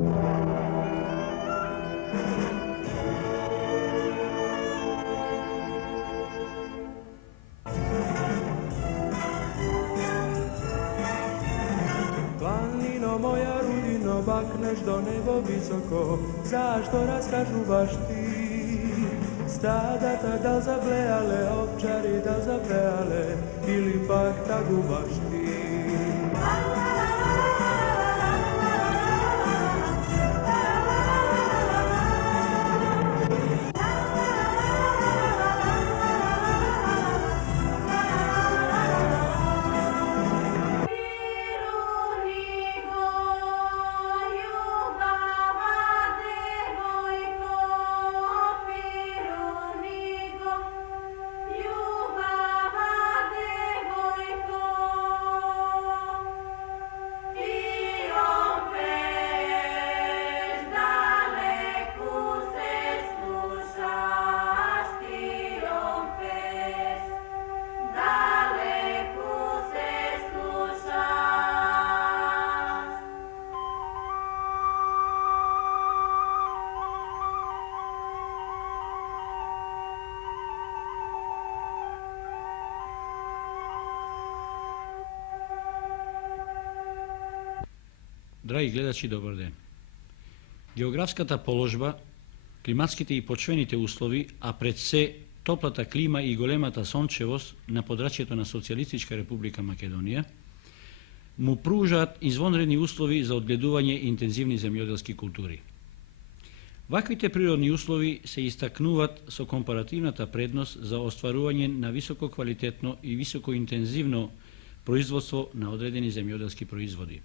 Planino moja rudino, bakneš do nebo visoko, zašto raskažuvaš ti? Stadata da zablejale, ovčari da zablejale, ili pak tagubaš ti? Драги гледачи, добар ден. Географската положба, климатските и почвените услови, а пред се топлата клима и големата сончевост на подрачјето на Социјалистичка република Македонија, му пружаат извонредни услови за одгледување интензивни земјоделски култури. Ваквите природни услови се истакнуваат со компаративната предност за остварување на високо квалитетно и високо интензивно производство на одредени земјоделски производи.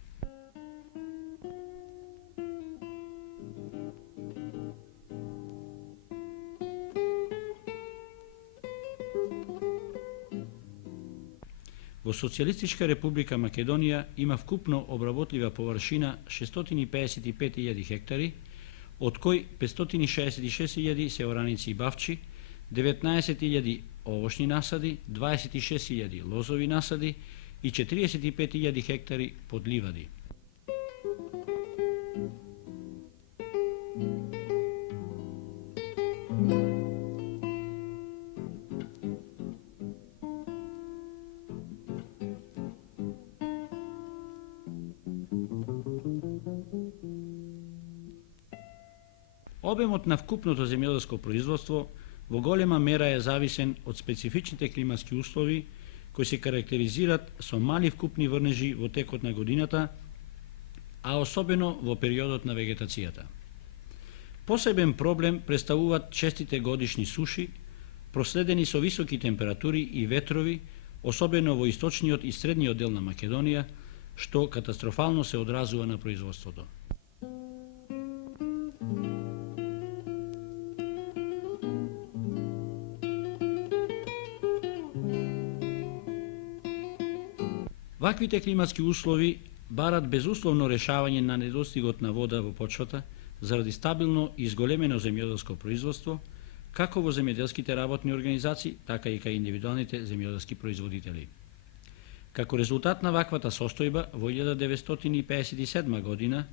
Во Социјалистичка република Македонија има вкупно обработлива површина 655.000 хектари, од кои 566.000 се ораници и бавчи, 19.000 овошни насади, 26.000 лозови насади и 45.000 хектари подливади. Обемот на вкупното земјоделско производство во голема мера е зависен од специфичните климатски услови кои се карактеризираат со мали вкупни врнежи во текот на годината, а особено во периодот на вегетацијата. Посебен проблем представуваат честите годишни суши, проследени со високи температури и ветрови, особено во источниот и средниот дел на Македонија, што катастрофално се одразува на производството. Ваквите климатски услови барат безусловно решавање на недостигот на вода во почвата заради стабилно и изголемено земјоделско производство, како во земјоделските работни организации, така и кај индивидуалните земјоделски производители. Како резултат на ваквата состојба, во 1957 година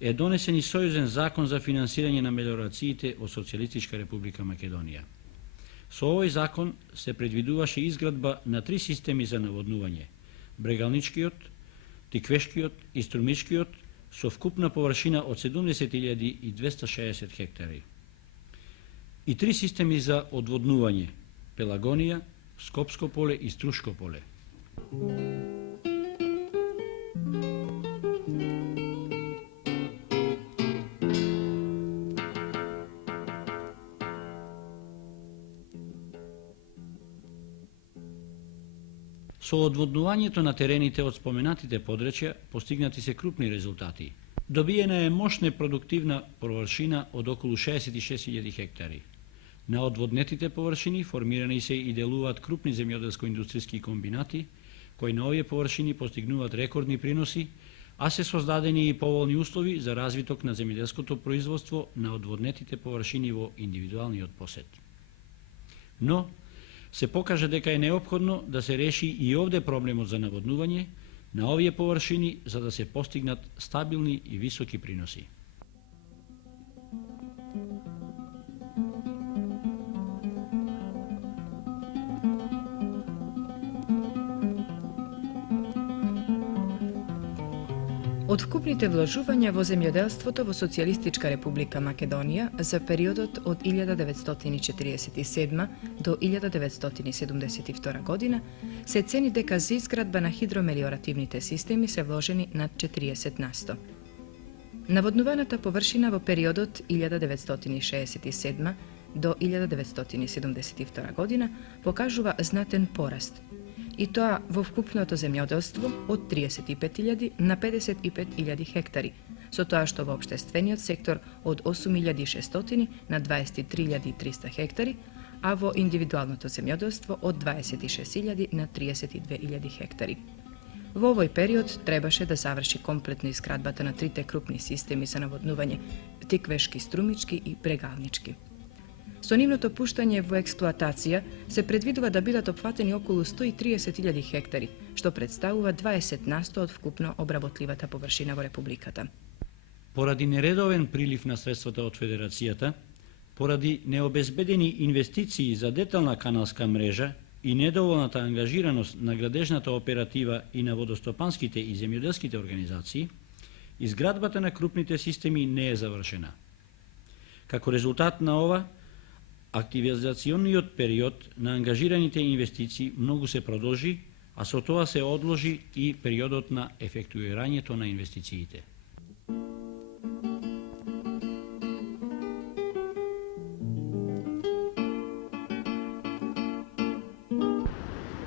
е донесен и Сојузен закон за финансирање на мелиорациите во Социјалистичка република Македонија. Со овој закон се предвидуваше изградба на 3 системи за наводнување: брегалничкиот, тиквешкиот и струмичкиот, со вкупна површина од 70.260 хектари. И 3 системи за одводнување: Пелагонија, Скопско поле и Струшко поле. Со одводнувањето на терените од споменатите подрачја постигнати се крупни резултати. Добиена е мощна продуктивна површина од околу 66.000 хектари. На одводнетите површини формирани се и делуваат крупни земјоделско-индустријски комбинати, кои на овие површини постигнуваат рекордни приноси, а се создадени и поволни услови за развиток на земјоделското производство на одводнетите површини во индивидуалниот посед. Но се покажа дека е неопходно да се реши и овде проблемот за наводнување на овие површини за да се постигнат стабилни и високи приноси. Од вкупните вложувања во земјоделството во Социјалистичка република Македонија за периодот од 1947 до 1972 година се цени дека за изградба на хидромелиоративните системи се вложени над 40%. Наводнуваната површина во периодот 1967 до 1972 година покажува знатен пораст, и тоа во вкупното земјоделство од 35.000 на 55.000 хектари, со тоа што во општествениот сектор од 8.600 на 23.300 хектари, а во индивидуалното земјоделство од 26.000 на 32.000 хектари. Во овој период требаше да заврши комплетно изградбата на трите крупни системи за наводнување – Тиквешки, Струмички и Брегалнички. Со нивното пуштање во експлоатација се предвидува да бидат опфатени околу 130.000 хектари, што представува 20% од вкупно обработливата површина во републиката. Поради нередовен прилив на средствата од Федерацијата, поради необезбедени инвестиции за детална каналска мрежа и недоволната ангажираност на градежната оператива и на водостопанските и земјоделските организации, изградбата на крупните системи не е завршена. Како резултат на ова, активизационниот период на ангажираните инвестиции многу се продолжи, а со тоа се одложи и периодот на ефектуирањето на инвестициите.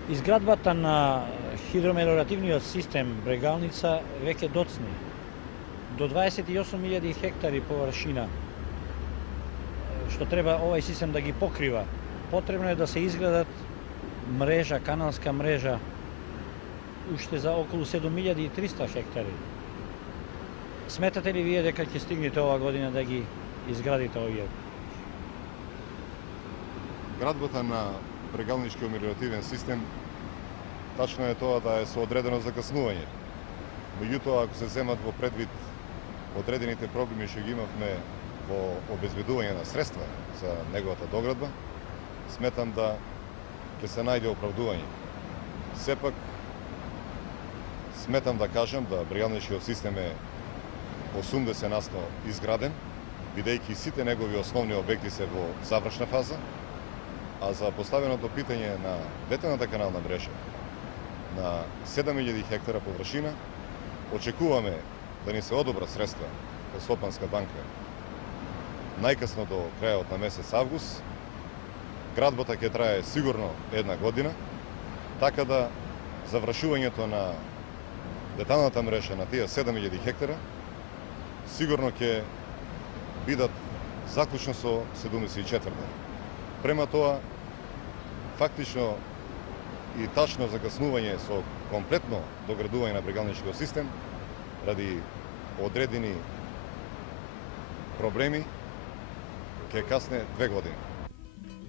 Изградбата на хидромелиоративниот систем Брегалница веќе доцни до 28.000 хектари површина, што треба овај систем да ги покрива. Потребно е да се изградат мрежа, каналска мрежа, уште за околу 7.300 хектари. Сметате ли вие дека ќе стигнете ова година да ги изградите овие? Градбата на Брегалничкиот мелиоративен систем тачно е тоа да е со одредено закаснување. Меѓутоа, ако се земат во предвид одредените проблеми што ги имавме во обезбедување на средства за неговата доградба, сметам да ќе се најде оправдување. Сепак, сметам да кажам да Брегалничкиот систем е 80% изграден, бидејќи сите негови основни обекти се во завршна фаза, а за поставеното питање на деталната канална мрежа на 7.000 хектара површина, очекуваме да ни се одобрат средства од Стопанска банка најкасно до крајот на месец август. Градбата ќе трае сигурно една година, така да завршувањето на деталната мрежа на тие 7.000 хектара сигурно ќе бидат заклучно со 74-та. Према тоа, фактично и тачно закаснување со комплетно доградување на Брегалничкиот систем ради одредени проблеми ќе касне 2 години.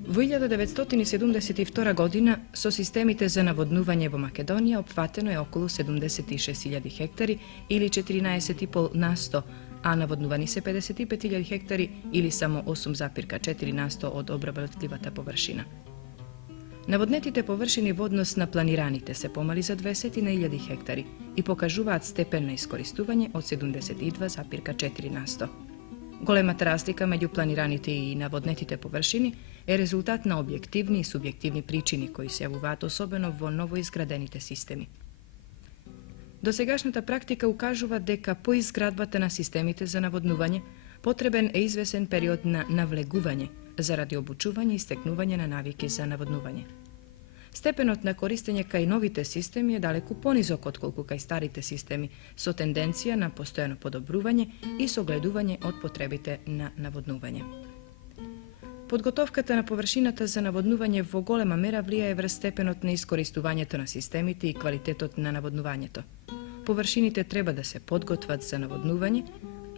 Во 1972 година со системите за наводнување во Македонија опфатено е околу 76.000 хектари или 14,5%, а наводнувани се 55.000 хектари или само 8,4% од обработливата површина. Наводнетите површини во однос на планираните се помали за 20.000 хектари и покажуваат степен на искористување од 72,4%. Големата разлика меѓу планираните и наводнетите површини е резултат на објективни и субјективни причини кои се јавуваат особено во новоизградените системи. Досегашната практика укажува дека по изградбата на системите за наводнување потребен е извесен период на навлегување заради обучување и стекнување на навики за наводнување. Степенот на користење кај новите системи е далеку понизок отколку кај старите системи, со тенденција на постојано подобрување и согледување од потребите на наводнување. Подготовката на површината за наводнување во голема мера влијае врз степенот на искористувањето на системите и квалитетот на наводнувањето. Површините треба да се подготват за наводнување,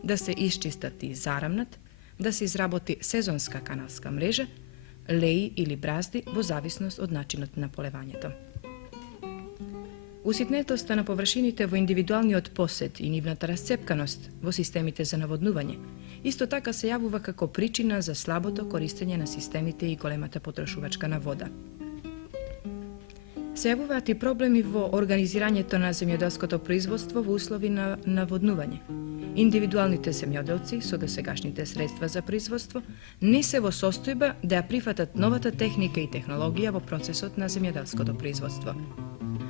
да се исчистат и зарамнат, да се изработи сезонска каналска мрежа, леи или бразди во зависност од начинот на полевањето. Уситнетоста на површините во индивидуалниот посед и нивната расцепканост во системите за наводнување исто така се јавува како причина за слабото користење на системите и големата потрошувачка на вода. Се јавуваат и проблеми во организирањето на земјоделското производство во услови на наводнување. Индивидуалните земјоделци со досегашните средства за производство не се во состојба да ја прифатат новата техника и технологија во процесот на земјоделското производство.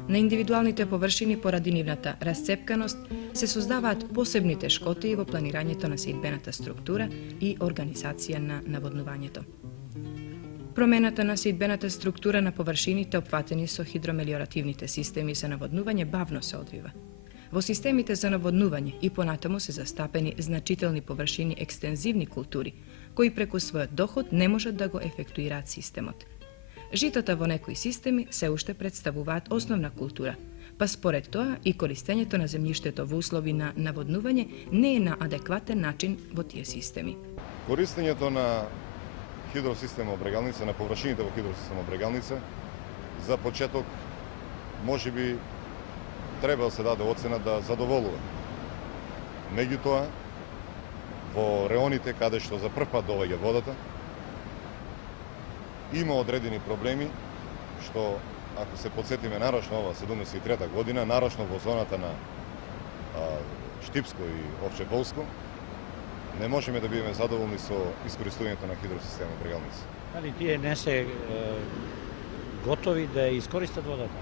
На индивидуалните површини поради нивната расцепканост се создаваат посебни тешкоти во планирањето на сеидбената структура и организација на наводнувањето. Промената на сеидбената структура на површините опфатени со хидромелиоративните системи за наводнување бавно се одвива. Во системите за наводнување и понатаму се застапени значителни површини екстензивни култури, кои преку својот доход не можат да го ефектуираат системот. Житата во некои системи се уште представуваат основна култура, па според тоа и користењето на земјиштето во услови на наводнување не е на адекватен начин во тие системи. Користењето на хидросистема Брегалница, на површините во хидросистема Брегалница, за почеток можеби треба да се даде оцена да задоволува. Меѓутоа, во реоните каде што за прв пат доаѓа водата, има одредени проблеми што, ако се подсетиме нарочно ова 73-та година, нарочно во зоната на Штипско и Овче Полско, не можеме да бидеме задоволни со искористувањето на хидросистема Брегалница. Али тие не се готови да искористат водата?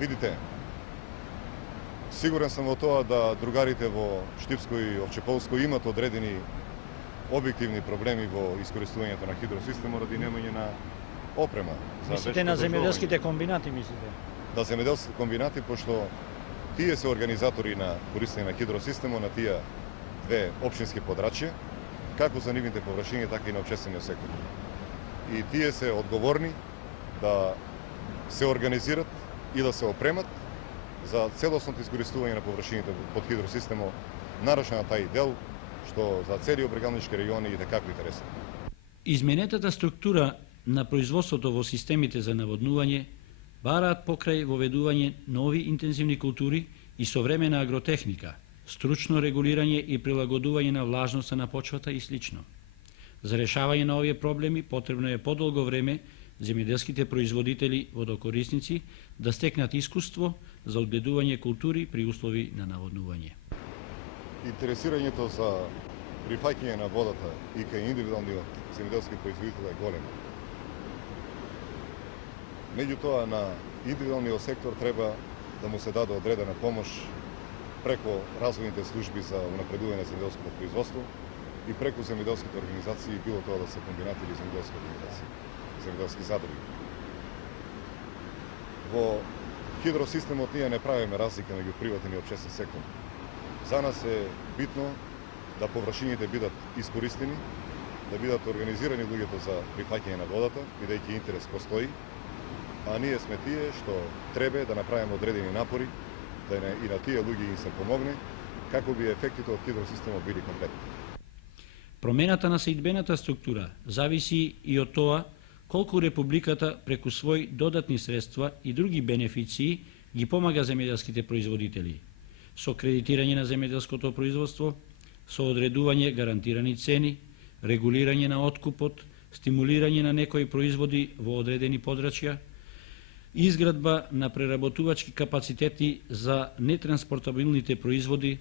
Видите, сигурен сум во тоа да другарите во Штипско и Овче Полско имат одредени објективни проблеми во искористувањето на хидросистема ради немање на опрема. Мислите на земјоделските комбинати, мислите? Да, земјоделските комбинати, пошто тие се организатори на користење на хидросистема на тие две општински подрачја, како за нивните површини, така и на општествениот сектор. И тие се одговорни да се организират и да се опремат за целосното искористување на површините под хидросистемо, нарочно на тај дел, што за целиот брегалнички региони и како интересно. Изменетата структура на производството во системите за наводнување бараат покрај воведување нови интензивни култури и современа агротехника, стручно регулирање и прилагодување на влажноста на почвата и слично. За решавање на овие проблеми потребно е подолго време земјоделските производители водокорисници да стекнат искуство за одгледување култури при услови на наводнување. Интересирањето за прифаќање на водата и кај индивидуалниот земјоделски производител е големо. Меѓутоа, на индивидуалниот сектор треба да му се даде одредена помош преку развојните служби за унапредување на земјоделското производство и преку земјоделските организации, било тоа да се комбинати или земјоделски организации, земјоделски задруги. Во хидросистемот ние не правиме разлика меѓу приватен и општествен сектор. За нас е битно да површините бидат искористени, да бидат организирани луѓето за прифаќање на водата, бидејќи интерес постои, а ние сме тие што треба да направиме одредени напори да и на тие луѓе им се помогне, како би ефектите од хидросистемот били комплетни. Промената на сеидбената структура зависи и од тоа колку Републиката преку своји додатни средства и други бенефиции ги помага земјоделските производители, со кредитирање на земјоделското производство, со одредување гарантирани цени, регулирање на откупот, стимулирање на некои производи во одредени подрачја, изградба на преработувачки капацитети за нетранспортабилните производи,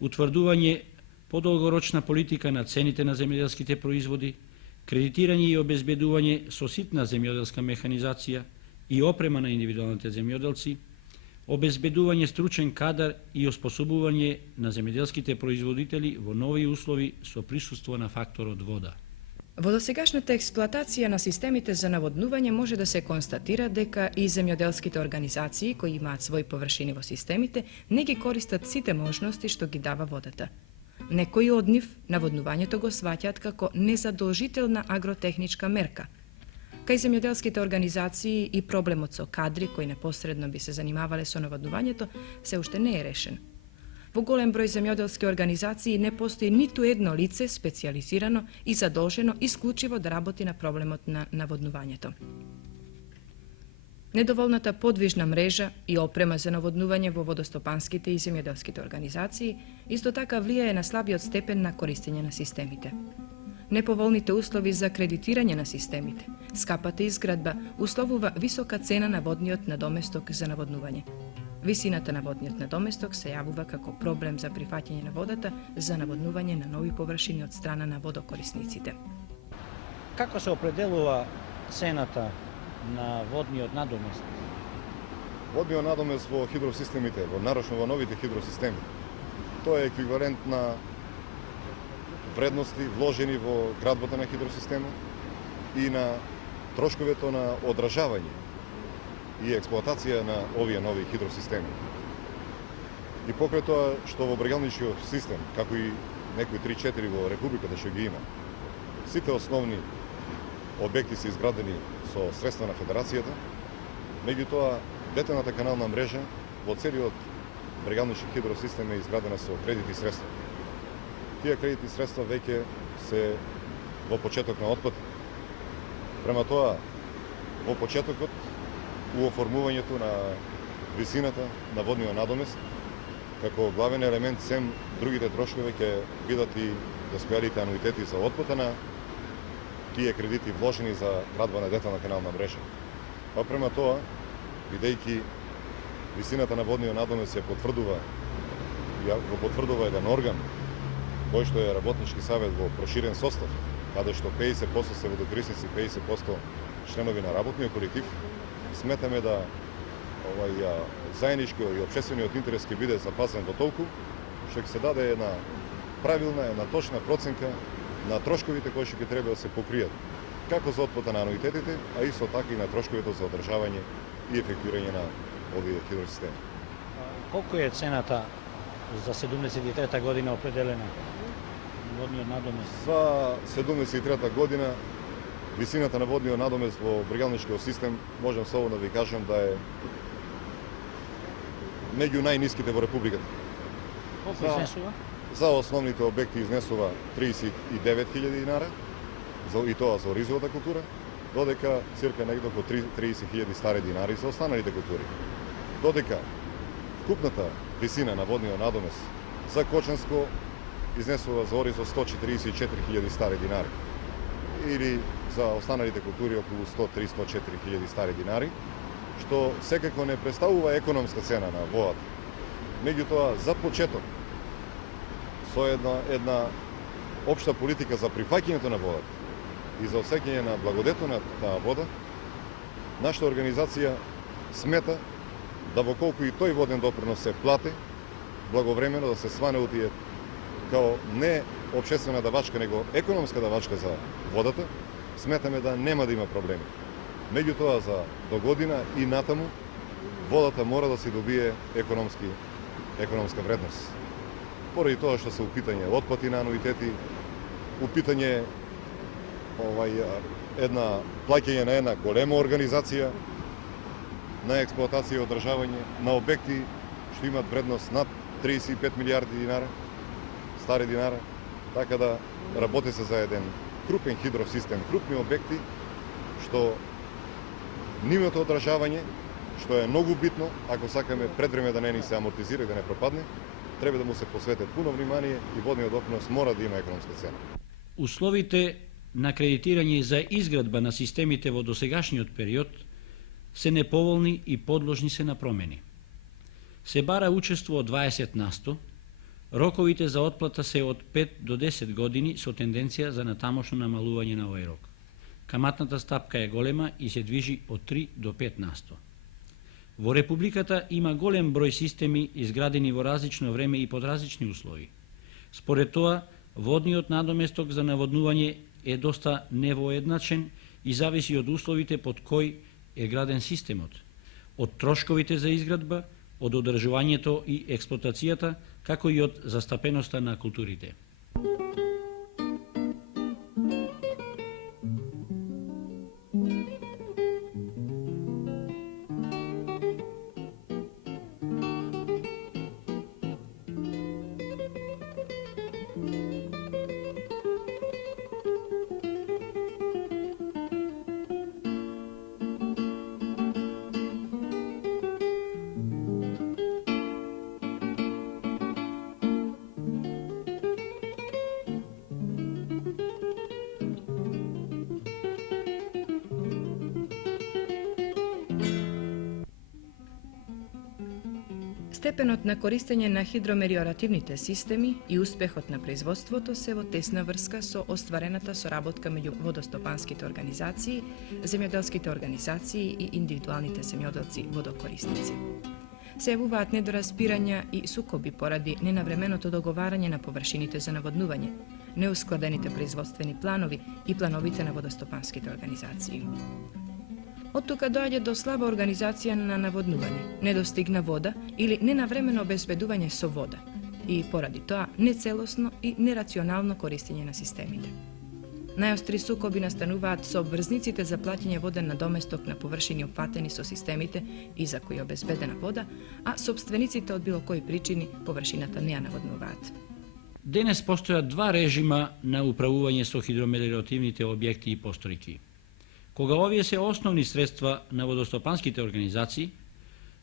утврдување подолгорочна политика на цените на земјоделските производи, кредитирање и обезбедување со ситна земјоделска механизација и опрема на индивидуалните земјоделци, обезбедување стручен кадар и оспособување на земјоделските производители во нови услови со присуство на факторот вода. Во досегашната експлоатација на системите за наводнување може да се констатира дека и земјоделските организации кои имаат своји површини во системите не ги користат сите можности што ги дава водата. Некои од нив наводнувањето го сваќаат како незадолжителна агротехничка мерка. Кај земјоделските организации и проблемот со кадри кои непосредно би се занимавале со наводнувањето се уште не е решен. Во голем број земјоделски организации не постои ниту едно лице специјализирано и задолжено исклучиво да работи на проблемот на наводнувањето. Недоволната подвижна мрежа и опрема за наводнување во водостопанските и земјоделските организации исто така влијае на слабиот степен на користење на системите. Неповолните услови за кредитирање на системите, скапата изградба условува висока цена на водниот надоместок за наводнување. Висината на водниот надоместок се јавува како проблем за прифаќање на водата за наводнување на нови површини од страна на водокорисниците. Како се определува цената на водниот надоместок? Водниот надомест во хидросистемите, нарочно во новите хидросистеми, тоа е еквивалент на вредности вложени во градбата на хидросистема и на трошковето на одражавање и експлоатација на овие нови хидросистеми. И покрај тоа што во брегелничкиот систем, како и некои 3-4 во Републиката што ги има, сите основни објекти се изградени со средства на Федерацијата, меѓутоа детелната канална мрежа во целиот брегелнички хидросистем е изградена со кредитни средства. Тие кредитни средства веќе се во почеток на отплата. Према тоа, во почетокот, у оформувањето на висината на водниот надомест, како главен елемент сем другите трошкови ќе бидат и доспеалите ануитети за отплата на тие кредити вложени за градба на детелна канална мрежа. Па према тоа, бидејќи висината на водниот надомест го потврдува еден орган кој што е работнички савет во проширен состав, каде што 50% се водокорисници, 50% членови на работниот колектив, сметаме да заедничкиот и општествениот интерес ќе биде запазен во толку што ќе се даде една правилна, една точна проценка на трошковите кои што ќе треба да се покријат, како за отплата на ануитетите, а исто така и на трошковите за одржавање и ефективирање на овие хидросистеми. Колку е цената за 73-та година определена водниот надомест? За 73-та година висината на водниот надомест во брегелничкиот систем можам слободно да ви кажам да е меѓу најниските во Републиката. Колку изнесува? За основните објекти изнесува 39.000 динара, и тоа за оризовата култура, додека цирка негде околу 30.000 стари динари за останалите култури. Додека вкупната висина на водниот надомест за Кочанско изнесува за оризо 144.000 стари динари или за останалите култури околу 103-104.000 стари динари, што секако не представува економска цена на водата. Меѓутоа, за почеток, со една општа политика за прифаќањето на водата и за осеќање на благодето на таа вода, нашата организација смета да во колку и тој воден допринос се плати, благовремено да се сване у тие као не општествена давачка, него економска давачка за водата, сметаме да нема да има проблеми. Меѓутоа, за до година и натаму, водата мора да се добие економска вредност. Поради тоа што се у питање отплати на ануитети, у питање една плаќање на една голема организација на експлоатација и одржавање на објекти што имат вредност над 35 милиарди динара, стари динара, така да работи се за еден крупен хидросистем, крупни објекти, што нивното одржавање, што е многу битно, ако сакаме пред време да не ни се амортизира и да не пропадне, треба да му се посвети пуно внимание и водниот допринос мора да има економска цена. Условите на кредитирање за изградба на системите во досегашниот период се неповолни и подложни се на промени. Се бара учество од 20%, роковите за отплата се од 5 до 10 години со тенденција за натамошно намалување на овој рок. Каматната стапка е голема и се движи од 3 до 5%. Во Републиката има голем број системи изградени во различно време и под различни услови. Според тоа, водниот надоместок за наводнување е доста невоедначен и зависи од условите под кои е граден системот, од трошковите за изградба, од одржувањето и експлоатацијата, како и од застапеноста на културите. Степенот на користење на хидромелиоративните системи и успехот на производството се во тесна врска со остварената соработка меѓу водостопанските организации, земјоделските организации и индивидуалните земјоделци водокорисници. Се јавуваат недоразбирања и сукоби поради ненавременото договарање на површините за наводнување, неускладените производствени планови и плановите на водостопанските организации. Од тука доаѓа до слаба организација на наводнување, недостигна вода или ненавремено обезбедување со вода и поради тоа нецелосно и нерационално користење на системите. Најостри сукоби настануваат со врзниците за плаќање воден надоместок на површини опфатени со системите и за кои е обезбедена вода, а сопствениците од било кои причини површината не ја наводнуваат. Денес постојат два режима на управување со хидромелиоративните објекти и постројки. Кога овие се основни средства на водостопанските организации,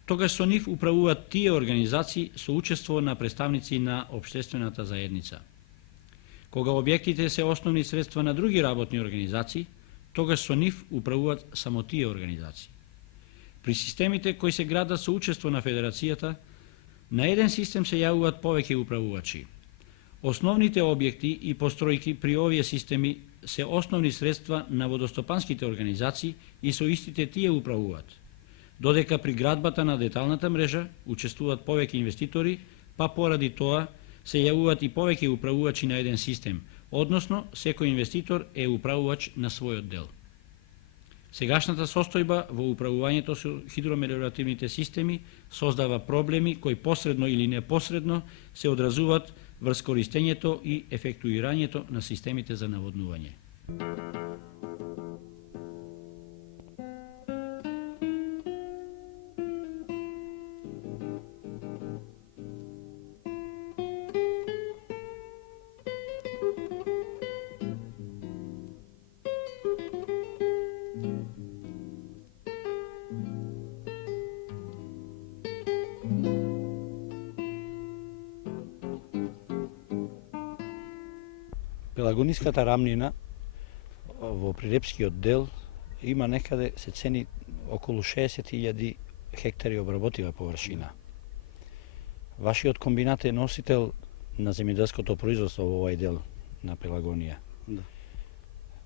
тогаш со нив управуваат тие организации со учество на представници на општествената заедница. Кога објектите се основни средства на други работни организации, тогаш со нив управуваат само тие организации. При системите кои се градат со учество на Федерацијата, на еден систем се јавуваат повеќе управувачи. Основните објекти и постројки при овие системи се основни средства на водостопанските организации и со истите тие управуваат. Додека при градбата на деталната мрежа учествуваат повеќе инвеститори, па поради тоа се јавуваат и повеќе управувачи на еден систем, односно секој инвеститор е управувач на својот дел. Сегашната состојба во управувањето со хидромелиоративните системи создава проблеми кои посредно или непосредно се одразуваат врз користењето и ефектуирањето на системите за наводнување. Пелагониската рамнина во Прилепскиот дел има некаде се цени околу 60.000 хектари обработива површина. Вашиот комбинат е носител на земјоделското производство во овој дел на Пелагонија. Да.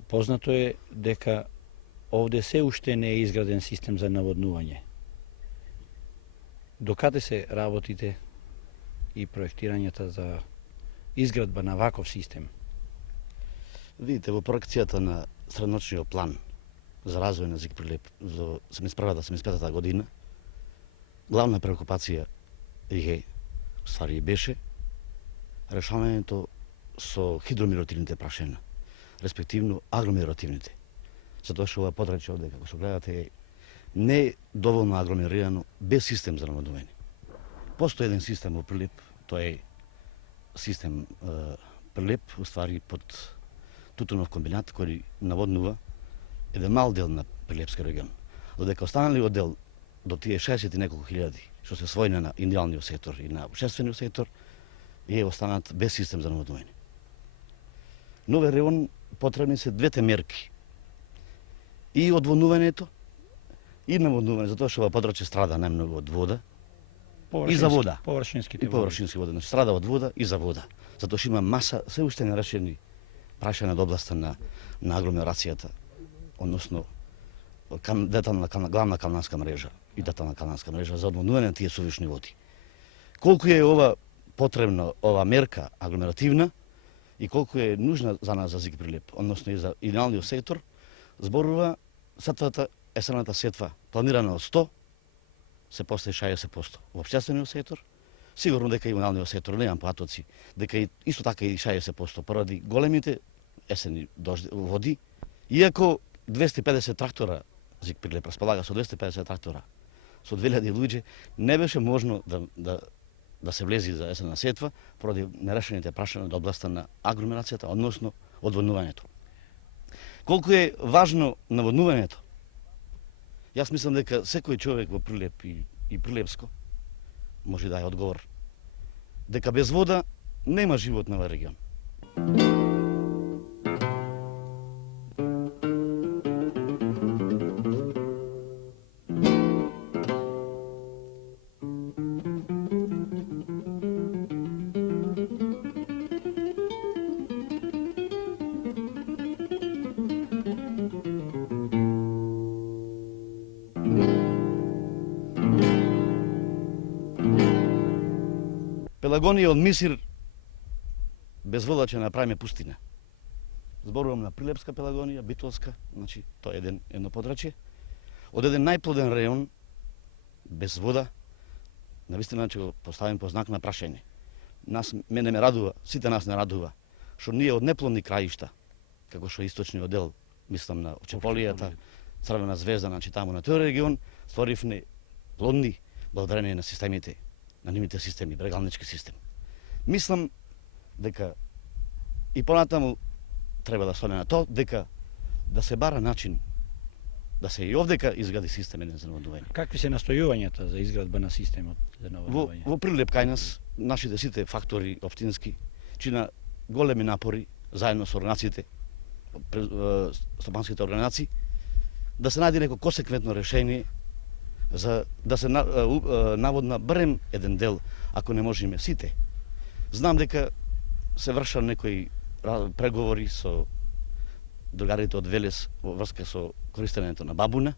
Познато е дека овде се уште не е изграден систем за наводнување. Докаде се работите и проектирањата за изградба на ваков систем? Видите, во проекцијата на средночниот план за развој на ЗИК Прилеп за 71-75 година, главна преокупација е, ствари беше, решавањето со хидромелиоративните прашина, респективно агромелиоративните. Затоа што ова подрачје овде, како што гледате, е не доволно агломерирано, без систем за наводнување. Постои еден систем во Прилеп, тоа е систем Прилеп, уствари под Тутунов комбинат кој наводнува еден мал дел на Прилепски регион. Додека останалиот дел до тие 60 и неколку хиляди што се својне на индивидуалниот сектор и на општествениот сектор е останат без систем за наводнување. Но верувам потребни се двете мерки. И одводнувањето и наводнување, затоа што ова подрачје страда најмногу од вода и за вода. Површинските И површински вода, значи страда од вода и за вода. Затоа што има маса се уште нерешени прашања од областа на агломерацијата, односно главна каналска мрежа и детална каналска мрежа за одводнување на тие сувишни води. Колку е ова потребна ова мерка агломеративна и колку е нужна за нас за ЗИК Прилеп, односно и за идеалниот сектор, зборува сетвата, есената сетва планирана од 100, се постаи 60%. Во општествениот сектор, сигурно дека и во идеалниот сектор, немам поатоци, дека и исто така и 60% поради големите есени води, иако 250 трактора, ЗИК Прилеп располага со 250 трактора, со 2000 луѓе, не беше можно да се влези за есенна сетва поради нерешените прашања од областа на агломерацијата, односно одводнувањето. Колку е важно наводнувањето? Јас мислам дека секој човек во Прилеп и Прилепско може да даде одговор дека без вода нема живот на овој регион. Пелагонија од Мисир без вода ќе направиме пустина. Зборувам на Прилепска Пелагонија, Битолска, значи тоа е едно подрачје. Од еден најплоден реон без вода, навистина ќе го поставим по знак на прашање. Мене ме радува, сите нас не радува, што ние од неплодни краишта, како што источниот дел, мислам на Очеполијата, Црвена звезда, значи таму на тој регион, створивме плодни благодарение на системите, на нивните системи, брегалнички систем. Мислам дека и понатаму треба да стане на тоа, дека да се бара начин да се и овдека изгради систем еден за наводнување. Какви се настојувањата за изградба на системот за наводнување? Во Прилеп кај нас, нашите сите фактори општински чина големи напори заедно со организациите, стопанските организации, да се најде неко консеквентно решение за да се наводна барем еден дел, ако не можеме сите. Знам дека се вршат некои преговори со другарите од Велес во врска со користењето на бабуна,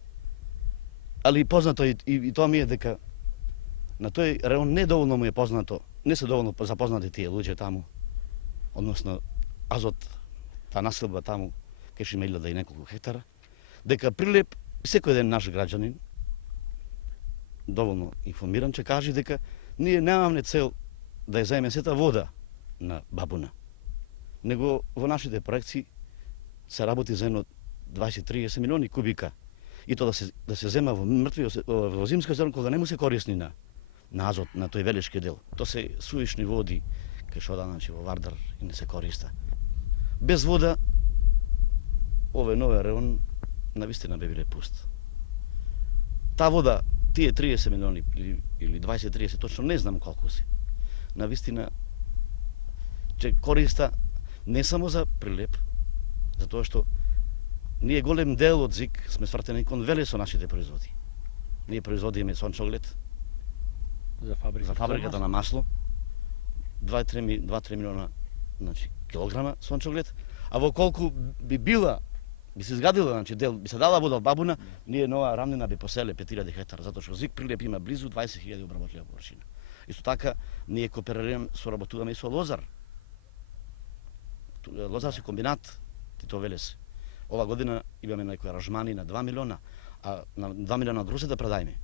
али познато и тоа ми е дека на тој реон не доволно му е познато, не се доволно запознати тие луѓе таму, односно Азот, таа населба таму, кај има 1000 и неколку хектара, дека Прилеп, секој ден наш граѓанин, доволно информиран, ќе каже дека ние немаме цел да ја заеме сета вода на бабуна, него во нашите проекции се работи за едно 20-30 милиони кубика и тоа да се зема во мртвиот во зимска сезон кога не му се користни на Азот, на тој велешки дел. Тоа се суишни води кај што значи во Вардар и не се користа. Без вода овој новиот реон навистина би биле пуст. Таа вода, тие 30 милиони или 20-30, точно не знам колку се. Навистина ќе користа не само за Прилеп, затоа што ние голем дел од ЗИК сме свртени кон Велес со нашите производи. Ние производиме сончоглед За фабриката на масло, 2-3 милиона значи, килограма сончоглед, а во колку би се изградила, значи дел, би се дала вода од бабуна, ние на оваа рамнина би поселе 5000 хектара, затоа што ЗИК Прилеп има близу 20.000 обработлива површина. Исто така, ние кооперираме, соработуваме и со Лозар. Лозарски комбинат, Тито Велес. Ова година имаме некои аранжмани на 2 милиона, а на 2 милиона грозе да предајме.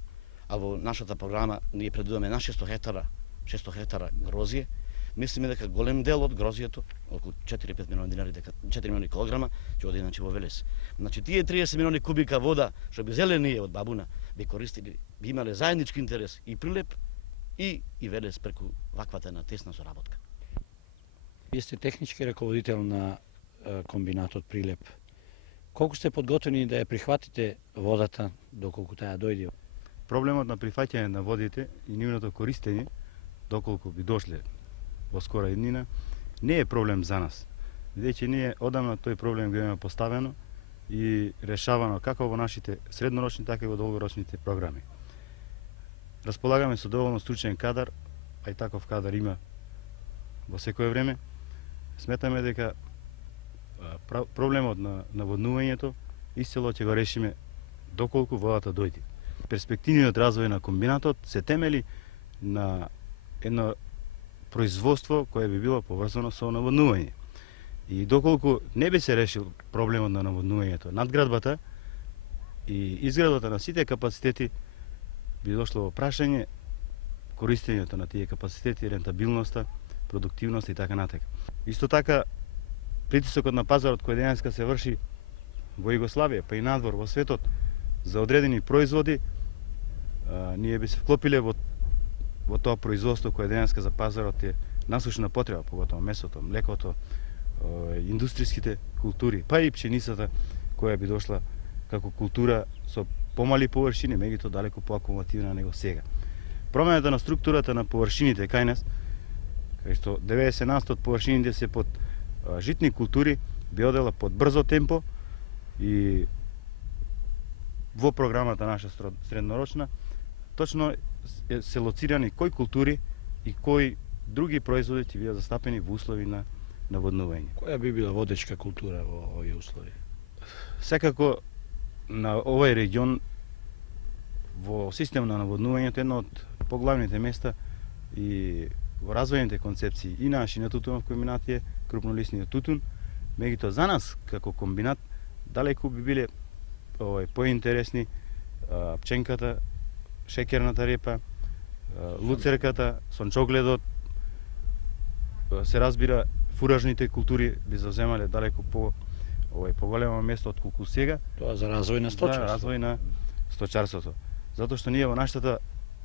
А во нашата програма ние предвидуваме на 600 хектара грозје. Мислиме дека голем дел од грозјето, околу 4-5 милиони динари, дека 4 милиони килограма, ќе оди значи во Велес. Значи тие 30 милиони кубика вода што би зеле ние од бабуна, би користили, би имале заеднички интерес и Прилеп и Велес преку ваквата на тесна соработка. Вие сте технички раководител на комбинатот Прилеп. Колку сте подготвени да ја прихватите водата доколку таа дојде? Проблемот на прифаќање на водите и нивното користење, доколку би дошле во скора иднина, не е проблем за нас. Бидејќи ние одамна тој проблем го имаме поставено и решавано како во нашите среднорочни, така и во долгорочните програми. Располагаме со доволно стручен кадар, а и таков кадар има во секое време. Сметаме дека проблемот на наводнувањето исцело ќе го решиме доколку водата дојде. Перспективниот развој на комбинатот се темели на едно производство кое би било поврзано со наводнување. И доколку не би се решил проблемот на наводнувањето, надградбата и изградбата на сите капацитети би дошло во прашање користењето на тие капацитети, рентабилноста, продуктивност и така натака. Исто така, притисокот на пазарот кој денеска се врши во Југославија, па и надвор во светот за одредени производи, ние би се вклопиле во тоа производство кое денеска за пазарот е насушна потреба, поготово месото, млекото, индустријските култури, па и пшеницата која би дошла како култура со помали површини, меѓуто далеку поакумулативна него сега. Промената на структурата на површините кај нас, кај што 90% од површините се под житни култури, би одела под брзо темпо и во програмата наша среднорочна точно се лоцирани кои култури и кои други производи ќе бидат застапени во услови на наводнување. Која би била водечка култура во овие услови? Секако на овој регион во систем на наводнувањето едно од поглавните места и во развојните концепции и наши на тутунов комбинат е крупнолистниот тутун, меѓутоа за нас како комбинат далеку би биле поинтересни пченката, шеќерната репа, луцерката, сончогледот, се разбира фуражните култури би завземале далеку поголемо место отколку сега. Тоа за развој на сточарството. За развој на сточарството. Затоа што ние во нашата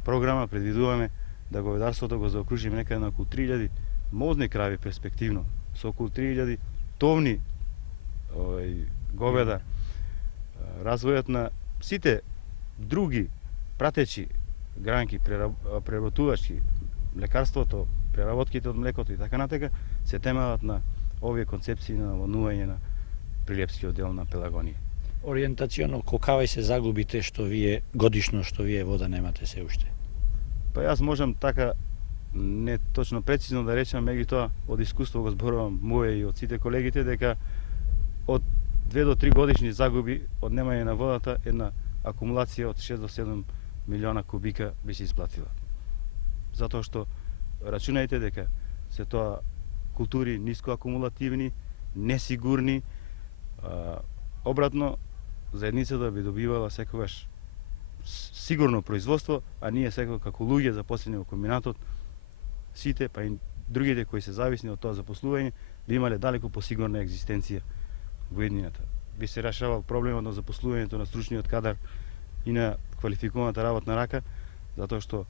програма предвидуваме да говедарството го заокружиме некаде на околу 3000 мозни крави перспективно, со околу 3000 товни говеда. Развојот на сите други пратечи гранки, преработувачки, лекарството, преработките од млекото и така натака, се темелат на овие концепции на наводнување на Прилепскиот дел на Пелагонија. Ориентационо, колкава се загубите што вие годишно што вие вода немате се уште? Па јас можам така не точно прецизно да речам, меѓутоа од искуство го зборувам мое и од сите колегите дека од 2 до 3 годишни загуби од немање на водата една акумулација од 6 до 7 милиона кубика би се исплатила. Затоа што рачунајте дека се тоа култури ниско акумулативни, несигурни, обратно заедницата би добивала секогаш сигурно производство, а ние секогаш како луѓе запослени во комбинатот, сите па и другите кои се зависни од тоа запослување би имале далеку посигурна екзистенција во еднината. Би се решавал проблемот на запослувањето на стручниот кадар и на квалификуваната работна рака, затоа што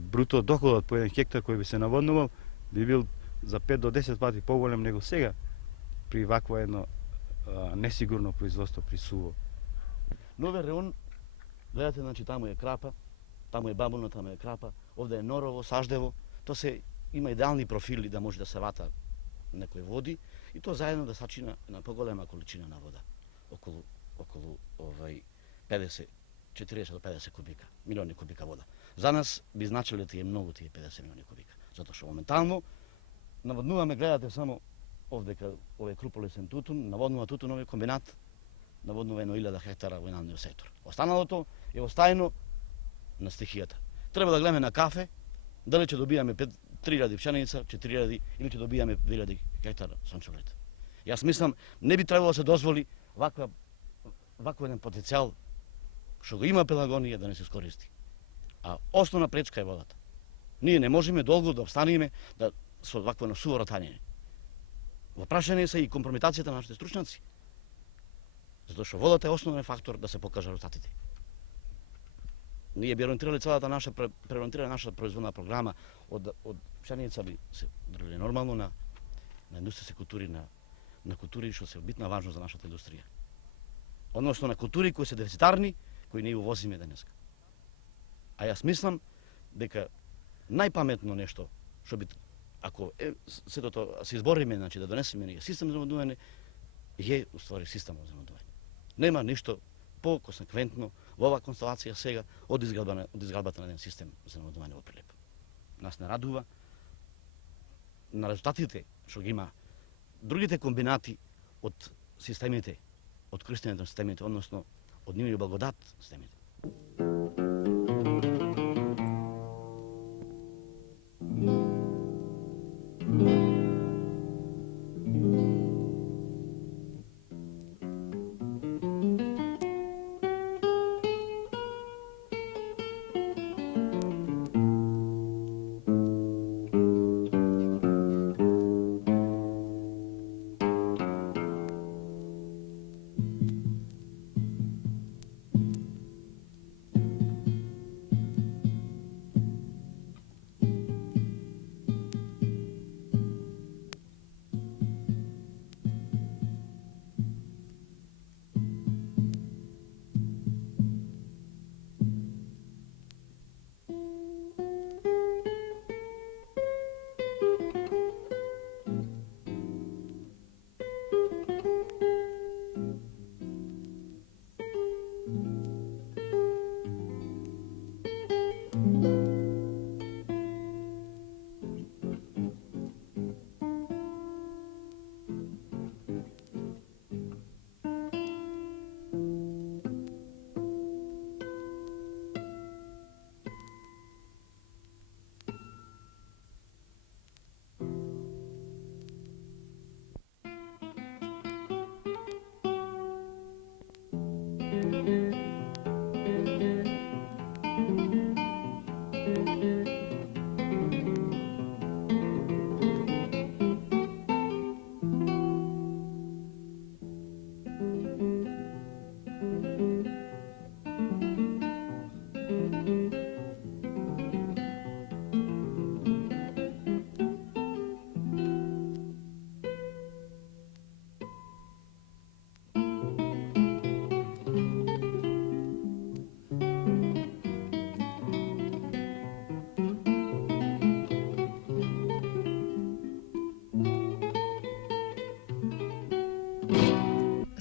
бруто доходот по еден хектар кој би се наводнувал би бил за 5 до 10 пати поголем него сега при вакво едно несигурно производство при суво. Нови реон, гледате, значи таму е крапа, таму е бабуна, таму е крапа, овде е норово, саждево, то се има идеални профили да може да се вата некои води и то заедно да сачина на поголема количина на вода, околу 50, 40 до 50 кубика, милиони кубика вода. За нас би значиле тие многу тие 50 милиони кубика, затоа што моментално наводнуваме, гледате само овде овој круполесен тутун, наводнува тутунови комбинат, наводнува 1000 хектара во едниот сектор. Останалото е остаено на стихијата. Треба да гледаме на кафе, дали ќе добијаме 3000 пшеница, 4000 или ќе добијаме 2000 хектара сончоглед. Јас мислам, не би требало да се дозволи ваков еден потенцијал што го има Пелагонија да не се искористи. А основна пречка е водата. Ние не можеме долго да обстанеме со вакво суво ратање. Во прашање се и компрометацијата на нашите стручњаци. Затоа што водата е основен фактор да се покажа резултатите. Ние би ориентирали целата наша производна програма од пшеница би се држали нормално на индустријски култури, на култури што се битна важност за нашата индустрија. Односно на култури кои се дефицитарни, кои не увозиме денеска. А јас мислам дека најпаметно нешто што би ако сето тоа се избориме, значи да донесеме систем за наводнување, е уствари системот за наводнување. Нема ништо по-консеквентно во оваа констелација сега од изградбата на еден систем за наводнување во Прилеп. Нас не радува на резултатите што ги има другите комбинати од системите, од користењето на системите, односно од нивни благодат системите.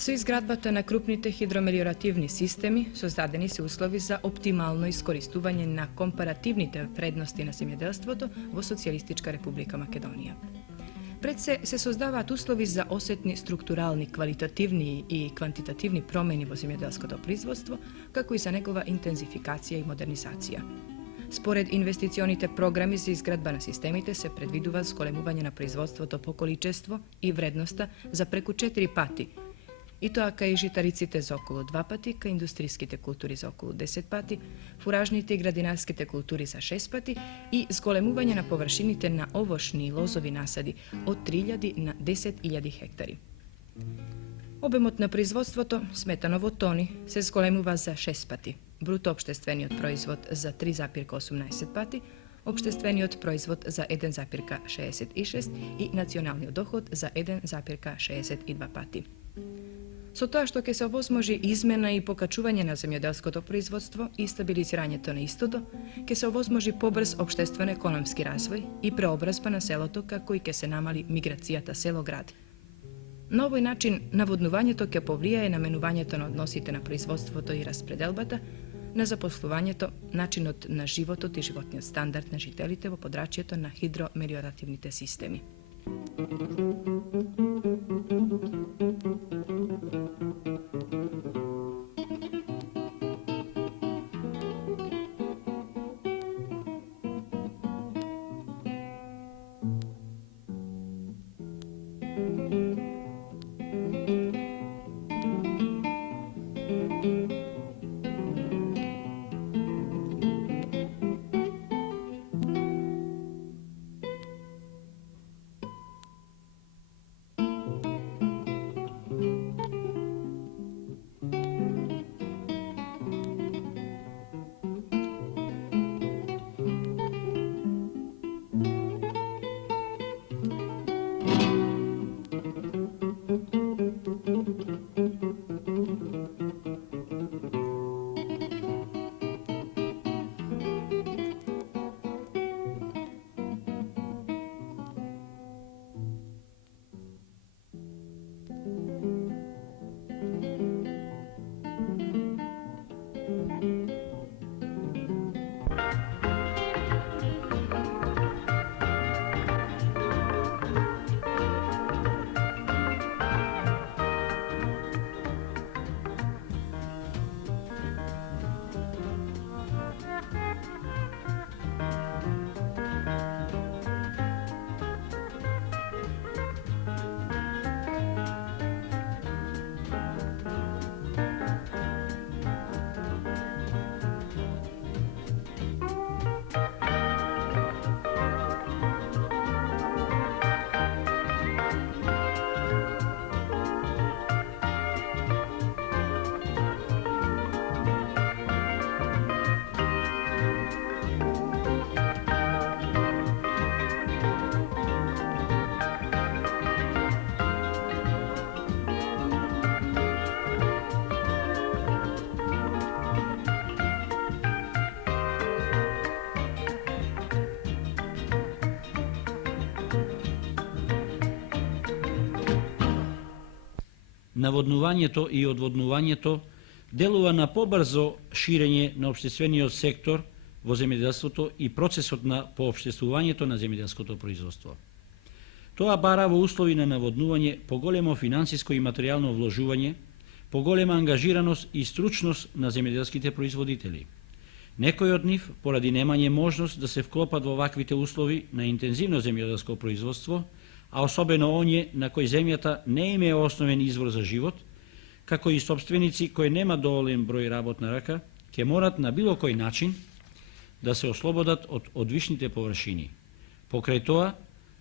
Со изградбата на крупните хидромелиоративни системи создадени се услови за оптимално искористување на компаративните предности на земјоделството во Социјалистичка република Македонија. Пред се создаваат услови за осетни структурални, квалитативни и квантитативни промени во земјоделското производство, како и за негова интензификација и модернизација. Според инвестиционите програми за изградба на системите се предвидува зголемување на производството по количество и вредноста за преку 4 пати, и тоа кај житариците за околу 2 пати, кај индустријските култури за околу 10 пати, фуражните и градинарските култури за 6 пати и зголемување на површините на овошни и лозови насади од 3000 на 10.000 хектари. Обемот на производството, сметано во тони, се зголемува за 6 пати, бруто општествениот производ за 3,18 пати, општествениот производ за 1,66 и националниот доход за 1,62 пати. Со тоа што ќе се овозможи измена и покачување на земјоделското производство и стабилизирањето на истото, ќе се овозможи побрз општествено-економски развој и преобразба на селото, како и ќе се намали миграцијата село-град. На овој начин, наводнувањето ќе повлијае на менувањето на односите на производството и распределбата, на запослувањето, начинот на животот и животниот стандард на жителите во подрачјето на хидромелиоративните системи. Наводнувањето и одводнувањето делува на побрзо ширење на општествениот сектор во земјоделството и процесот на поопштествувањето на земјоделското производство. Тоа бара во услови на наводнување поголемо финансиско и материјално вложување, поголема ангажираност и стручност на земјоделските производители. Некои од нив, поради немање можност да се вклопат во ваквите услови на интензивно земјоделско производство, а особено оние на кои земјата не им е основен извор за живот, како и собственици кои нема доволен број работна рака, ќе морат на било кој начин да се ослободат од одвишните површини. Покрај тоа,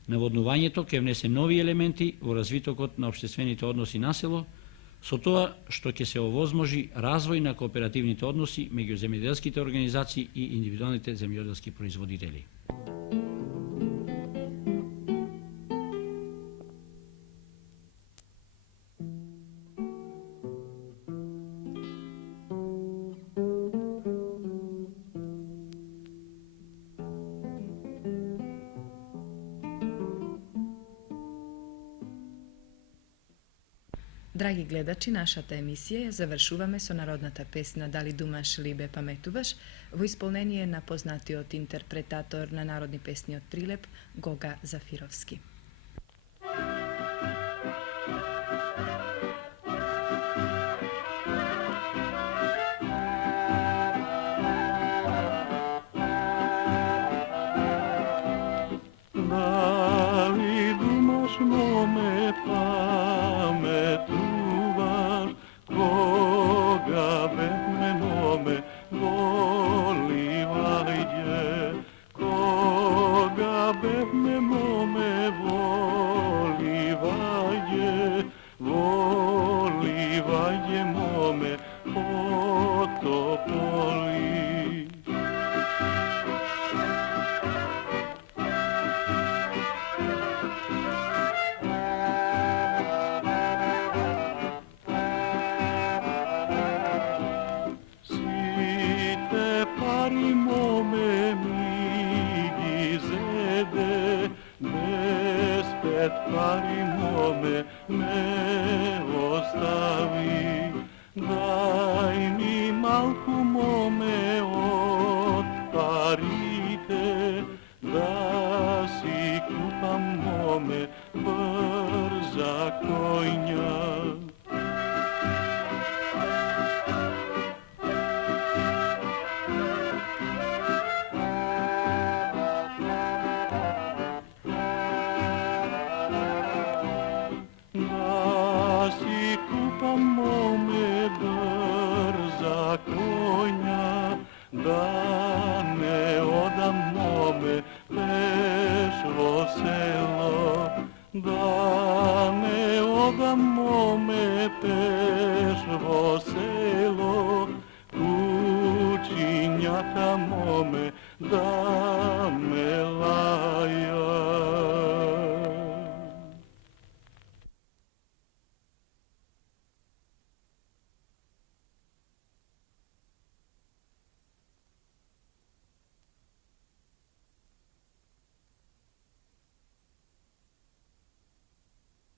наводнувањето ќе внесе нови елементи во развитокот на општествените односи на село, со тоа што ќе се овозможи развој на кооперативните односи меѓу земјоделските организации и индивидуалните земјоделски производители. Драги гледачи, нашата емисија ја завршуваме со народната песна Дали думаш, либе паметуваш, во исполнение на познатиот интерпретатор на народни песни од Прилеп, Гога Зафировски. Дали думаш, моме, паметуваш, кога бевме, моме, воливаје, кога бевме, моме, воливаје, воливаје, моме, потополи. Сите пари, моме, ми ги зеде, без 5 пари, моме, ме остави. Дај ми малку, моме, од парите, да си купам, моме, брза коња. Да си купам, моме, брза коња, да не одам, моме, пеш во село, да не одам, моме, пеш во село, кучињата, моме, да